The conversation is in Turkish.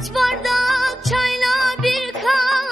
Kaç bardak çayla bir kap